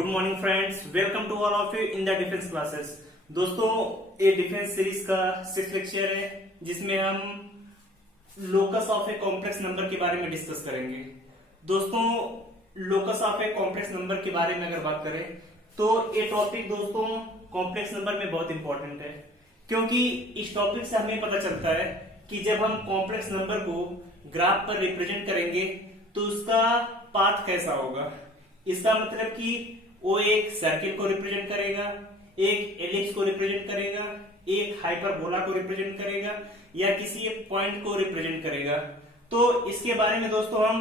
Good morning friends, welcome to all of you in the defence classes. दोस्तों, ये defence series का 6th lecture है जिसमें हम locus of a complex number के बारे में डिस्कस करेंगे। दोस्तों, locus of a complex number के बारे में अगर बात करें तो ये टॉपिक दोस्तों कॉम्प्लेक्स नंबर में बहुत इंपॉर्टेंट है, क्योंकि इस टॉपिक से हमें पता चलता है कि जब हम कॉम्प्लेक्स नंबर को ग्राफ पर रिप्रेजेंट करेंगे तो उसका पाथ कैसा होगा। इसका मतलब कि वो एक सर्किल को रिप्रेजेंट करेगा, एक एलिप्स को रिप्रेजेंट करेगा, एक हाइपरबोला को रिप्रेजेंट करेगा या किसी एक पॉइंट को रिप्रेजेंट करेगा। तो इसके बारे में दोस्तों हम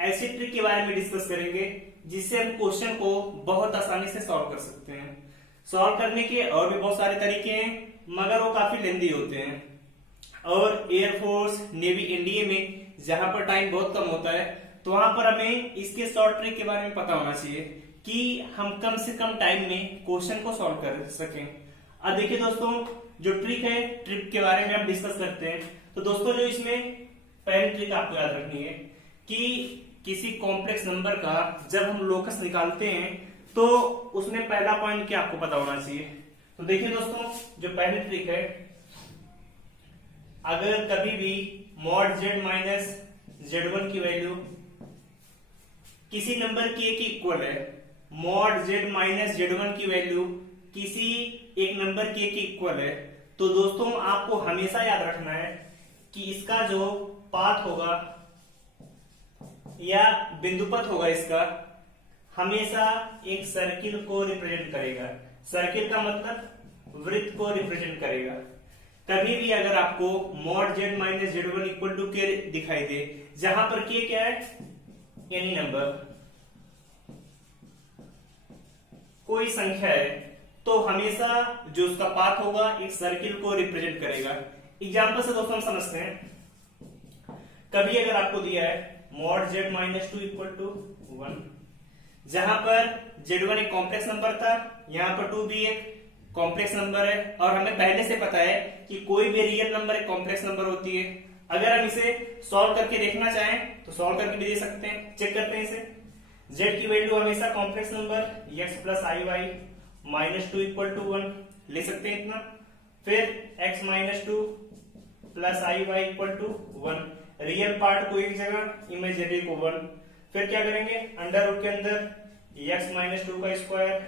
ऐसे ट्रिक के बारे में डिस्कस करेंगे जिससे हम क्वेश्चन को बहुत आसानी से सॉल्व कर सकते हैं। सॉल्व करने के और भी बहुत सारे तरीके हैं, मगर वो काफी लेंदी होते हैं। और एयरफोर्स, नेवी, एनडीए में जहां पर टाइम बहुत कम होता है तो वहां पर हमें इसके शॉर्ट ट्रिक के बारे में पता होना चाहिए कि हम कम से कम टाइम में क्वेश्चन को सॉल्व कर सकें। अब देखिए दोस्तों, जो ट्रिक है, ट्रिक के बारे में हम डिस्कस करते हैं। तो दोस्तों, जो इसमें पहली ट्रिक आपको याद रखनी है कि किसी कॉम्प्लेक्स नंबर का जब हम लोकस निकालते हैं तो उसमें पहला पॉइंट क्या आपको पता होना चाहिए। तो देखिए दोस्तों, जो पहली ट्रिक है, अगर कभी भी मॉड z माइनस z1 की वैल्यू किसी नंबर के इक्वल है, मॉड z माइनस z1 की वैल्यू किसी एक नंबर के इक्वल है, तो दोस्तों आपको हमेशा याद रखना है कि इसका जो पाथ होगा या बिंदुपथ होगा, इसका हमेशा एक सर्किल को रिप्रेजेंट करेगा। सर्किल का मतलब वृत्त को रिप्रेजेंट करेगा। कभी भी अगर आपको mod z minus z1 equal to K दिखाई दे, जहां पर के क्या है, एनी नंबर, कोई संख्या है, तो हमेशा जो उसका पाथ होगा एक सर्किल को रिप्रेजेंट करेगा। एग्जांपल से दोस्तों हम समझते हैं, कभी अगर आपको दिया है mod z minus 2 equal to 1, जहां पर z1 एक कॉम्प्लेक्स नंबर था, यहां पर 2 भी एक कॉम्प्लेक्स नंबर है, और हमें पहले से पता है कि कोई भी रियल नंबर एक कॉम्प्लेक्स नंबर होती है। अगर हम इसे सॉल्व करके देखना चाहें तो सॉल्व करके भी दे सकते हैं। चेक करते हैं इसे। z की वैल्यू हमेशा complex number x plus I Y minus 2 equal to 1 ले सकते हैं इतना। फिर x minus 2 plus I Y equal to 1, real part को एक जगह, इमेजिनरी को 1। फिर क्या करेंगे, अंडर रूट के अंदर x माइनस 2 का स्क्वायर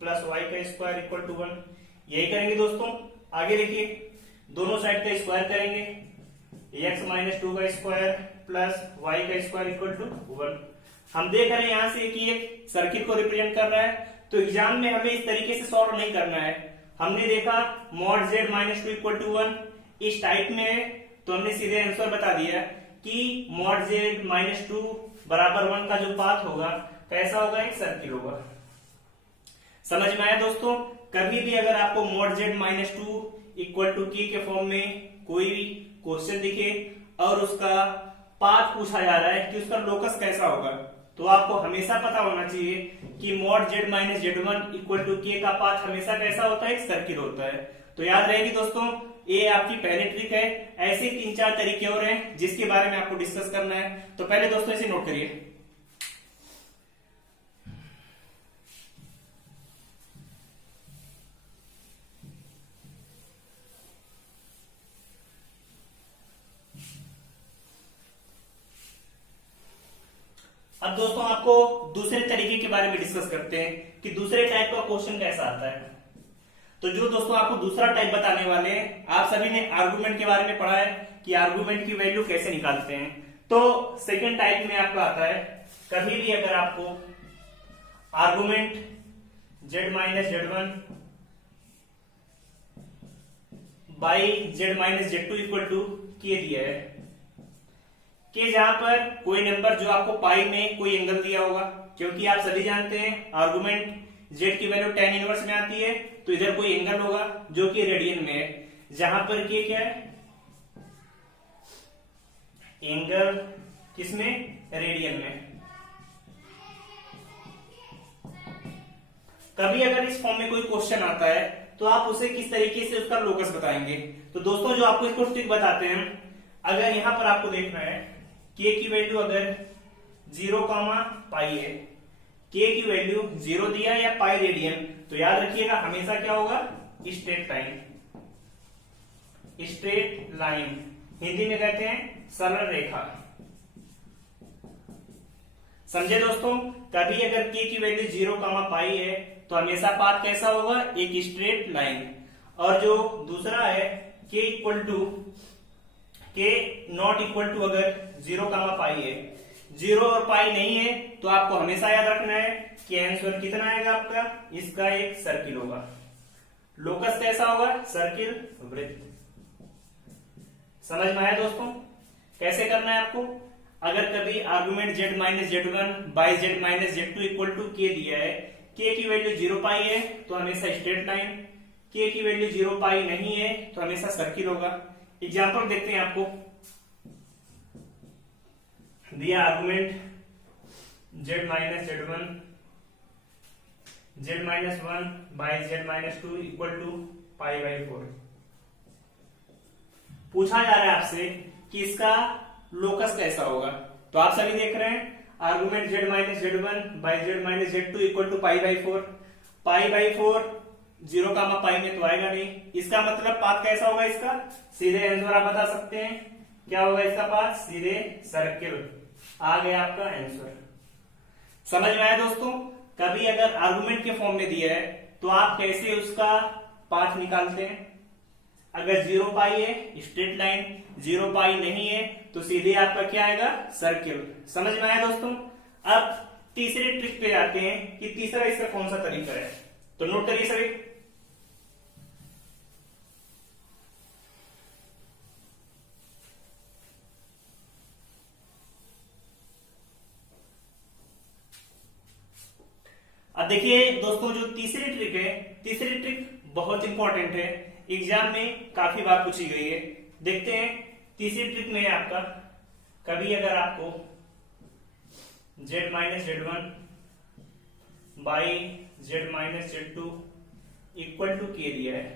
प्लस y का स्क्वायर इक्वल टू 1, यही करेंगे दोस्तों। आगे देखिए, दोनों साइड का स्क्वायर करेंगे, x माइनस 2 का स्क्वायर प्लस y का स्क्वायर इक्वल टू 1। हम देख रहे हैं यहां से कि एक सर्किल को रिप्रेजेंट कर रहा है, तो एग्जाम में हमें इस तरीके से सॉल्व नहीं करना है। हमने देखा mod z minus 2 equal to 1 इस टाइप में है, तो हमने सीधे आंसर बता दिया कि मॉड z माइनस 2 बराबर 1 का जो पाथ होगा कैसा होगा, एक सर्किल होगा। समझ में आया दोस्तों। कभी भी अगर आपको mod z minus 2 equal to K form में कोई भी क्वेश्चन दिखे और उसका पाथ पूछा जा रहा है कि उसका लोकस कैसा होगा, तो आपको हमेशा पता होना चाहिए कि mod z minus z1 equal to K का पाथ हमेशा कैसा होता है, एक सर्किल होता है। तो याद रहेगी दोस्तों, ये आपकी पहली ट्रिक है। ऐसे 3-4 तरीके और हैं जिसके बारे में आपको डिस्कस करना है। तो पहले दोस्तों इसे नोट करिए। अब दोस्तों आपको दूसरे तरीके के बारे में डिस्कस करते हैं कि दूसरे टाइप का क्वेश्चन कैसा आता है। तो जो दोस्तों आपको दूसरा टाइप बताने वाले हैं, आप सभी ने आर्गुमेंट के बारे में पढ़ा है कि आर्गुमेंट की वैल्यू कैसे निकालते हैं। तो सेकेंड टाइप में आपका आता है, कभी भी अगर आपको argument z minus z1 by z minus z2 equal to K दिया है, कि जहां पर कोई नंबर जो आपको पाई में कोई एंगल दिया होगा, क्योंकि आप सभी जानते हैं आर्गुमेंट z की वैल्यू tan इनवर्स में आती है, तो इधर कोई एंगल होगा जो कि रेडियन में है। जहां पर के क्या है, एंगल किसमें, रेडियन में। कभी अगर इस फॉर्म में कोई क्वेश्चन आता है तो आप उसे किस तरीके से उसका लोकस बताएंगे। तो दोस्तों जो आपको इसको ट्रिक बताते हैं, अगर यहां पर आपको देखना है के की वैल्यू अगर 0, पाई है, के की वैल्यू 0 दिया या पाई रेडियन, तो याद रखिएगा हमेशा क्या होगा, straight line. Straight line Hindi में कहते हैं सरल रेखा। समझे दोस्तों, कभी अगर के की वैल्यू 0 पाई है तो हमेशा पाथ कैसा होगा, एक स्ट्रेट लाइन। और जो दूसरा है के इक्वल टू, के नॉट इक्वल टू अगर 0 पाई है, 0 और पाई नहीं है, तो आपको हमेशा याद रखना है कि आंसर कितना आएगा आपका, इसका एक सर्किल होगा। लोकस कैसा होगा, सर्किल, वृत्त। समझ में आया दोस्तों, कैसे करना है आपको। अगर कभी argument z minus z1 by z minus z2 equal to K दिया है, के की वैल्यू 0 पाई है तो हमेशा स्ट्रेट लाइन, के की वैल्यू 0 पाई नहीं है तो हमेशा सर्किल होगा। एग्जाम्पल देखते हैं आपको, दिया argument z minus z1 z minus 1 by z minus 2 equal to pi by 4। पूछा जा रहा है आपसे कि इसका लोकस कैसा होगा, तो आप सभी देख रहे हैं argument z minus z1 by z minus z2 equal to pi by 4। Pi by 4 0 pi में तो आएगा नहीं, इसका मतलब पाथ कैसा होगा, इसका सीधे आंसर आप बता सकते हैं क्या होगा इसका पाथ, सीधे सर्किल। आ गया आपका आंसर। समझ में आया दोस्तों। कभी अगर आर्गुमेंट के फॉर्म में दिया है तो आप कैसे उसका पाथ निकालते हैं। अगर 0 पाई है स्ट्रेट लाइन, 0 पाई नहीं है तो सीधे आपका क्या आएगा, सर्किल। समझ में आया दोस्तों। अब तीसरे ट्रिक पे आते हैं कि तीसरा इसका कौन सा तरीका है, तो नोट करिए सभी। अब देखिए दोस्तों, जो तीसरी ट्रिक है, तीसरी ट्रिक बहुत इंपॉर्टेंट है, एग्जाम में काफी बार पूछी गई है। देखते हैं तीसरी ट्रिक में आपका, कभी अगर आपको z minus z1 by z minus z2 equal to K दिया है,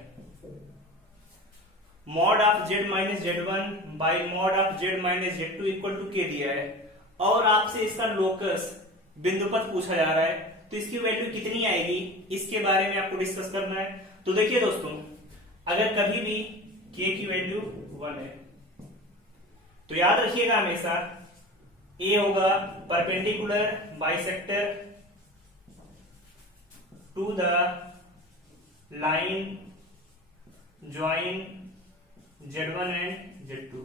mod of z minus z1 by mod of z minus z2 equal to K दिया है, और आपसे इसका लोकस बिंदुपथ पूछा जा रहा है, तो इसकी वैल्यू कितनी आएगी इसके बारे में आपको डिस्कस करना है। तो देखिए दोस्तों, अगर कभी भी k की वैल्यू 1 है तो याद रखिएगा हमेशा a होगा perpendicular bisector to the line join z1 and z2।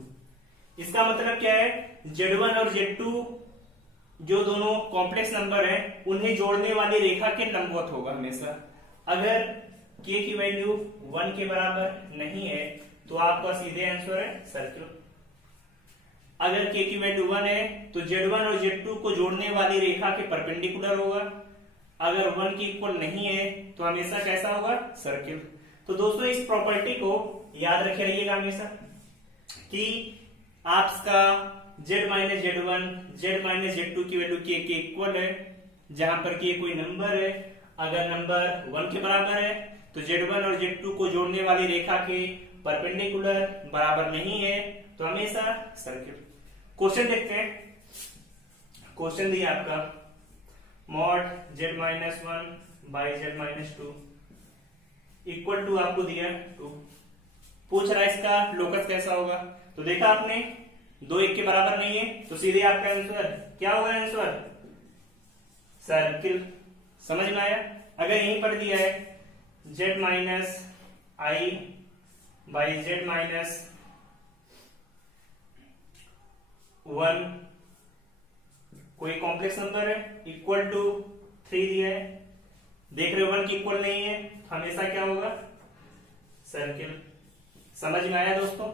इसका मतलब क्या है, z1 और z2 जो दोनों कॉम्प्लेक्स नंबर हैं उन्हें जोड़ने वाली रेखा के लंबवत होगा हमेशा। अगर k की वैल्यू 1 के बराबर नहीं है तो आपका सीधे आंसर है सर्किल। अगर k की वैल्यू 1 है तो z1 और z2 को जोड़ने वाली रेखा के परपेंडिकुलर होगा। अगर 1 के इक्वल नहीं है तो हमेशा कैसा होगा, सर्किल। तो दोस्तों इस प्रॉपर्टी को याद रखे रहिएगा हमेशा कि आपका z minus z1 z minus z2 की वैल्यू k के इक्वल है, जहां पर k कोई नंबर है। अगर नंबर 1 के बराबर है तो z1 और z2 को जोड़ने वाली रेखा के परपेंडिकुलर बराबर नहीं है तो हमेशा सर्किल। क्वेश्चन देखते हैं। क्वेश्चन दिया आपका mod z minus 1 by z minus 2 equal to आपको दिया 2। पूछ रहा है इसका लोकस कैसा होगा, तो देखा आपने 2 1 के बराबर नहीं है तो सीधे आपका आंसर क्या होगा, आंसर सर्किल। समझ में आया। अगर यहीं पर दिया है z minus I by z minus 1 कोई कॉम्प्लेक्स नंबर है इक्वल टू 3 दिया है, देख रहे हो 1 की इक्वल नहीं है, हमेशा क्या होगा, सर्किल। समझ में आया दोस्तों।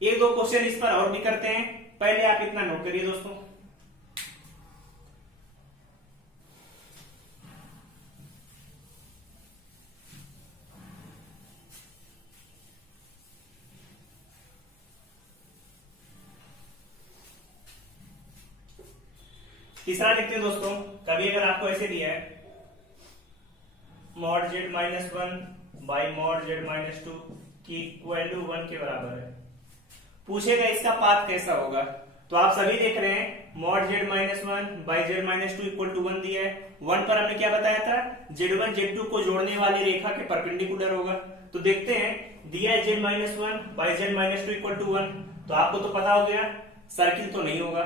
एक दो क्वेश्चन इस पर और भी करते हैं, पहले आप इतना नोट करिए दोस्तों। तीसरा देखते हैं दोस्तों। कभी अगर आपको ऐसे दिया है mod z minus 1 by mod z minus 2 की वैल्यू 1 के बराबर है, पूछेगा इसका पाथ कैसा होगा। तो आप सभी देख रहे हैं mod z minus one by Z minus two equal to 1 दिया है। 1 पर हमने क्या बताया था, z1 z2 को जोड़ने वाली रेखा के परपेंडिकुलर होगा। तो देखते हैं, दिया है z minus one by Z minus two equal to 1, तो आपको तो पता हो गया सर्किल तो नहीं होगा।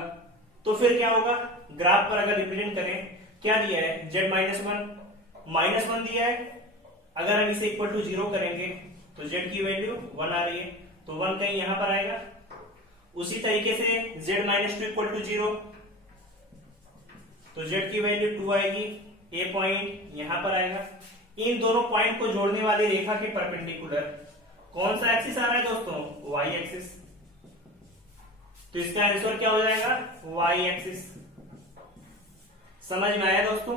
तो फिर क्या होगा, ग्राफ पर अगर रिप्रेजेंट करें, क्या दिया है, z माइनस वन दिया है। अगर हम इसे इक्वल टू 0 करेंगे तो z की वैल्यू 1 आ रही है, तो 1 कहीं यहां पर आएगा। उसी तरीके से z minus two equal to 0, तो z की वैल्यू 2 आएगी, a पॉइंट यहां पर आएगा। इन दोनों पॉइंट को जोड़ने वाली रेखा के परपेंडिकुलर कौन सा एक्सिस आ रहा है दोस्तों, y एक्सिस। तो इसका आंसर क्या हो जाएगा, y एक्सिस। समझ में आया दोस्तों,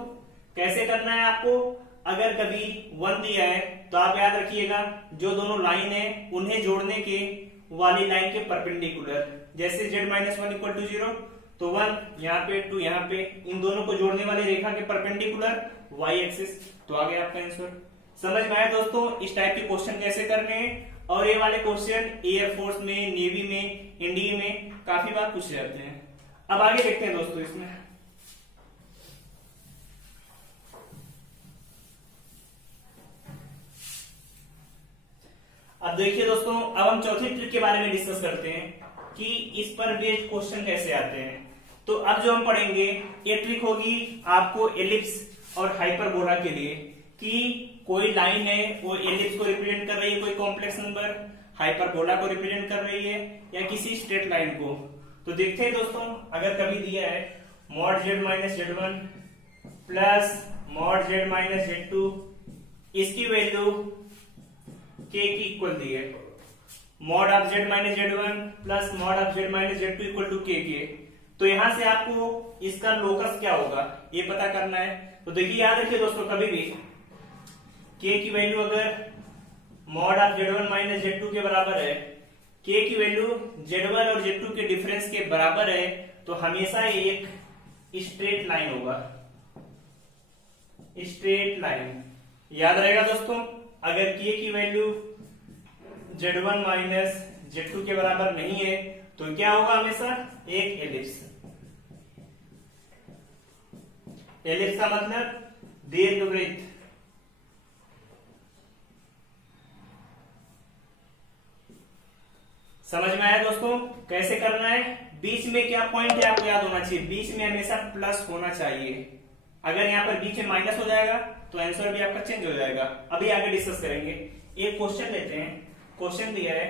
कैसे करना है आपको। अगर कभी 1 दिया है तो आप याद रखिएगा जो दोनों लाइन है उन्हें जोड़ने के वाली लाइन के परपेंडिकुलर, जैसे z minus one equal to 0, तो 1 यहाँ पे 2 यहाँ पे, इन दोनों को जोड़ने वाली रेखा के परपेंडिकुलर y एक्सिस। तो आ गया आपका आंसर। समझ में आया दोस्तों इस टाइप के क्वेश्चन कैसे करने हैं। और ये वाले क्वेश्चन एयरफोर्स में, नेवी में, इंडिया में काफी बार पूछे जाते हैं। अब आगे देखते हैं दोस्तों इसमें। अब देखिए दोस्तों, अब हम चौथी ट्रिक के बारे में डिस्कस करते हैं कि इस पर बेस्ड क्वेश्चन कैसे आते हैं। तो अब जो हम पढ़ेंगे ये ट्रिक होगी आपको एलिप्स और हाइपरबोला के लिए, कि कोई लाइन है वो एलिप्स को रिप्रेजेंट कर रही है, कोई कॉम्प्लेक्स नंबर हाइपरबोला को रिप्रेजेंट कर रही है, या किसी स्ट्रेट लाइन को। तो देखते हैं दोस्तों, अगर कभी दिया है mod z minus Z one plus mod z minus Z two, इसकी वैल्यू k की इक्वल दी है, mod of z minus Z one plus mod of z minus Z two equal to k। तो यहां से आपको इसका लोकस क्या होगा ये पता करना है। तो देखिए याद रखिए दोस्तों, कभी भी k की वैल्यू अगर mod of z1 minus z2 के बराबर है, k की वैल्यू z1 और z2 के डिफरेंस के बराबर है, तो हमेशा एक स्ट्रेट लाइन होगा, स्ट्रेट लाइन। याद रहेगा दोस्तों, अगर k की वैल्यू z1 माइनस z2 के बराबर नहीं है तो क्या होगा, हमेशा एक एलिप्स। एलिप्स का मतलब दीर्घवृत्त। समझ में आया दोस्तों कैसे करना है। बीच में क्या पॉइंट है आपको याद होना चाहिए, बीच में हमेशा प्लस होना चाहिए। अगर यहाँ पर बीच में माइनस हो जाएगा तो आंसर भी आपका चेंज हो जाएगा। अभी आगे डिस्कस करेंगे। एक क्वेश्चन लेते हैं। क्वेश्चन दिया है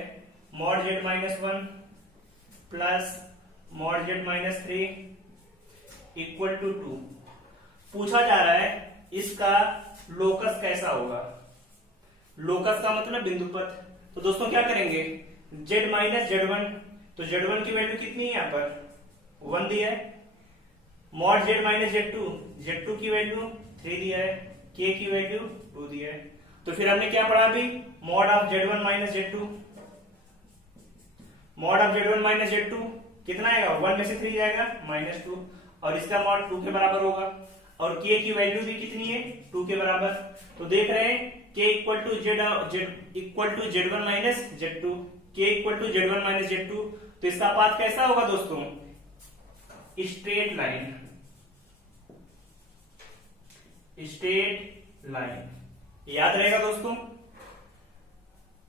mod z minus one plus mod z minus three equal to 2। पूछा जा रहा है इसका लोकस कैसा होगा। लोकस का मतलब बिंदु पथ। तो दोस्तों क्या करेंगे, z माइनस जेड वन, तो z1 की वैल्यू कितनी है यहाँ पर 1 दिया है, मॉड z माइनस z2 की वैल्यू 3 दिया है, k की वैल्यू 2 दिया है। तो फिर हमने क्या पढ़ा अभी, mod of z1 minus z2, mod of z1 minus z2 कितना आएगा, 1 में से 3 जाएगा -2, और इसका मॉड 2 के बराबर होगा, और k की वैल्यू भी कितनी है 2 के बराबर। तो देख रहे हैं k equal to z1 minus z2, k equal to z1 minus z2। तो इसका पाथ कैसा होगा दोस्तों, स्ट्रेट लाइन, स्ट्रेट लाइन। याद रहेगा दोस्तों।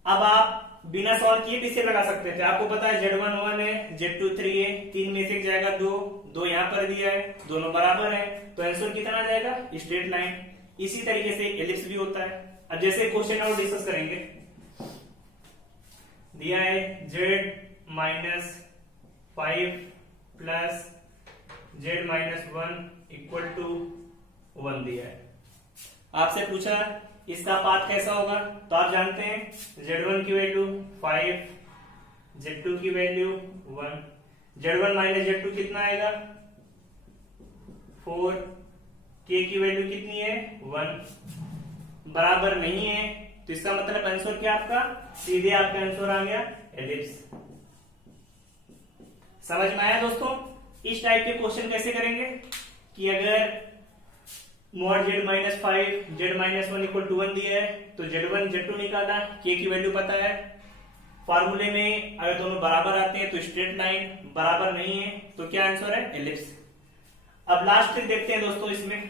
अब आप बिना सॉल्व किए भी इसे लगा सकते थे। आपको पता है z1 1 है, z2 3 है, 3 में से एक जाएगा 2 यहाँ पर दिया है, दोनों बराबर है, तो आंसर कितना आ जाएगा, स्ट्रेट लाइन। इसी तरीके से एलिप्स भी होता है। अब जैसे क्वेश्चन और डिस्कस करेंगे। दिया है z minus 5 plus z minus 1 equal to 1 दिया है। आपसे पूछा इसका पाथ कैसा होगा, तो आप जानते हैं z1 की वैल्यू 5, z2 की वैल्यू 1, z1 माइनस z2 कितना आएगा 4, k की वैल्यू कितनी है 1, बराबर नहीं है, तो इसका मतलब आंसर क्या आपका, सीधे आपका आंसर आ गया एलिप्स। समझ में आया दोस्तों। इस टाइप के क्वेश्चन कैसे करेंगे कि अगर mod z minus 5 z minus 1 equal to 1 दिया है, तो z1 z2 निकाला, k की वैल्यू पता है फार्मूले में अगर दोनों बराबर आते हैं तो स्ट्रेट लाइन, बराबर नहीं है तो क्या आंसर है, एलिप्स। अब लास्ट ट्रिक देखते हैं दोस्तों इसमें।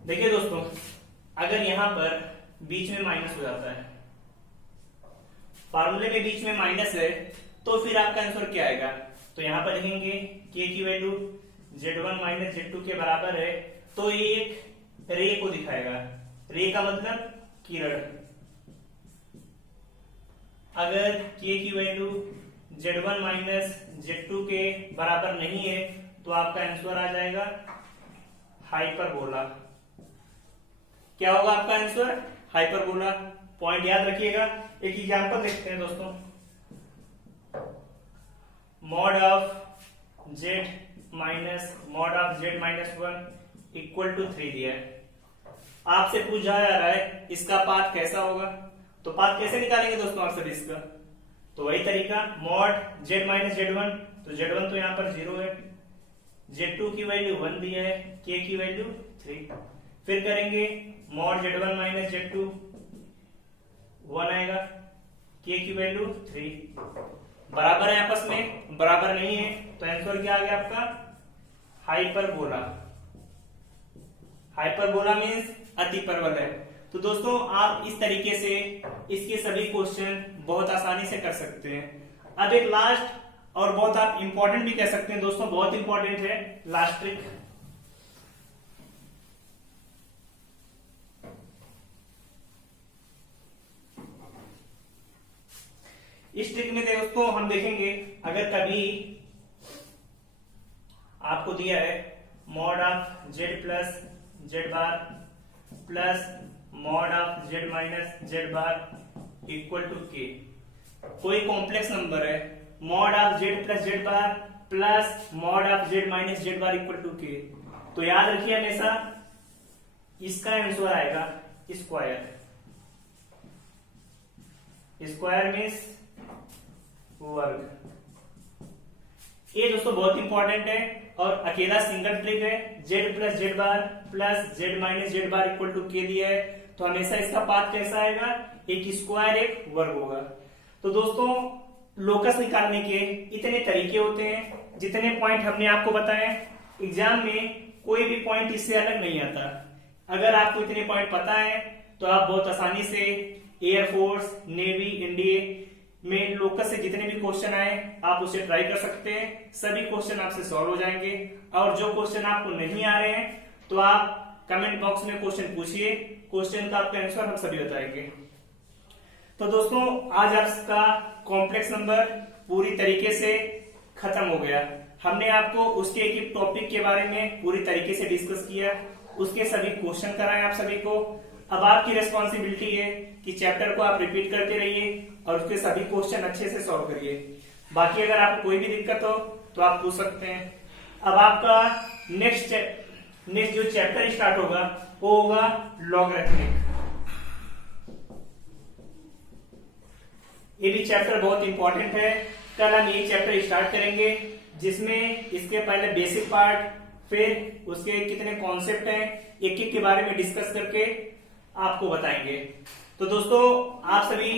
देखिए दोस्तों, अगर यहां पर बीच में माइनस हो जाता है, फार्मूले में बीच में माइनस है, तो फिर आपका आंसर क्या आएगा, तो यहां पर लिखेंगे k की वैल्यू z1 माइनस z2 के बराबर है, तो ये एक रे को दिखाएगा। रे का मतलब किरण। अगर k की वैल्यू z1 माइनस z2 के बराबर नहीं है तो आपका आंसर आ जाएगा हाइपरबोला। क्या होगा आपका आंसर, हाइपरबोला। पॉइंट याद रखिएगा। एक एग्जांपल देखते हैं दोस्तों। Mod of z minus 1 equal to 3 दिया है। आपसे पूछा जा रहा है इसका पाथ कैसा होगा, तो पाथ कैसे निकालेंगे दोस्तों आप सभी इसका, तो वही तरीका, मॉड z माइनस z1, तो z1 तो यहां पर 0 है, z2 की वैल्यू 1 दिया है, k की वैल्यू 3। फिर करेंगे मॉड z1 माइनस z2, 1 आएगा, k की वैल्यू 3। बराबर है आपस में, बराबर नहीं है तो आंसर क्या आ गया आपका, हाइपरबोला। हाइपरबोला मींस अतिपरवल है। तो दोस्तों आप इस तरीके से इसके सभी क्वेश्चन बहुत आसानी से कर सकते हैं। अब एक लास्ट और बहुत आप इंपॉर्टेंट भी कह सकते हैं दोस्तों, बहुत इंपॉर्टेंट है लास्ट ट्रिक। इस ट्रिक में दोस्तों हम देखेंगे, अगर कभी आपको दिया है mod of z plus z bar plus mod of z minus z bar equal to k, कोई कॉम्प्लेक्स नंबर है, mod of z plus z bar plus mod of z minus z bar equal to k, तो याद रखिए हमेशा इसका answer आएगा square. Square means वर्ग। ये दोस्तों बहुत इंपॉर्टेंट है और अकेला सिंगल ट्रिक है। z plus z bar plus z minus z bar equal to k दिया है, तो हमेशा इसका पाथ कैसा आएगा, एक स्क्वायर एक वर्ग होगा। तो दोस्तों लोकस निकालने के इतने तरीके होते हैं, जितने पॉइंट हमने आपको बताए एग्जाम में कोई भी पॉइंट इससे अलग नहीं आता। अगर आपको इतने पॉइंट पता है तो आप बहुत आसानी से एयरफोर्स, नेवी, एनडीए में लोकस से जितने भी क्वेश्चन आए आप उसे ट्राई कर सकते हैं। सभी क्वेश्चन आपसे सॉल्व हो जाएंगे। और जो क्वेश्चन आपको नहीं आ रहे हैं तो आप कमेंट बॉक्स में क्वेश्चन पूछिए, क्वेश्चन का आपका आंसर हम सभी बताएंगे। तो दोस्तों आज आपका कॉम्प्लेक्स नंबर पूरी तरीके से खत्म हो गया। हमने आपको उसके एक टॉपिक के बारे में पूरी तरीके से डिस्कस किया, उसके सभी क्वेश्चन कराए आप सभी को। अब आपकी रिस्पॉन्सिबिलिटी है कि चैप्टर को आप रिपीट करते रहिए और उसके सभी क्वेश्चन अच्छे से सॉल्व करिए। बाकी अगर आपको कोई भी दिक्कत हो तो आप पूछ सकते हैं। अब आपका नेक्स्ट जो चैप्टर स्टार्ट होगा वो होगा लॉगरिथमिक। ये भी चैप्टर बहुत इंपॉर्टेंट है। कल हम ये चैप्टर स्टार्ट करेंगे जिसमें इसके पहले बेसिक पार्ट, फिर उसके कितने कॉन्सेप्ट हैं, एक एक के बारे में डिस्कस करके आपको बताएंगे। तो दोस्तों आप सभी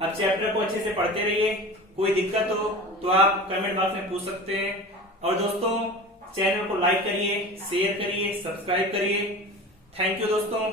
अब चैप्टर को अच्छे से पढ़ते रहिए। कोई दिक्कत हो तो आप कमेंट बॉक्स में पूछ सकते हैं। और दोस्तों चैनल को लाइक करिए, शेयर करिए, सब्सक्राइब करिए। थैंक यू दोस्तों।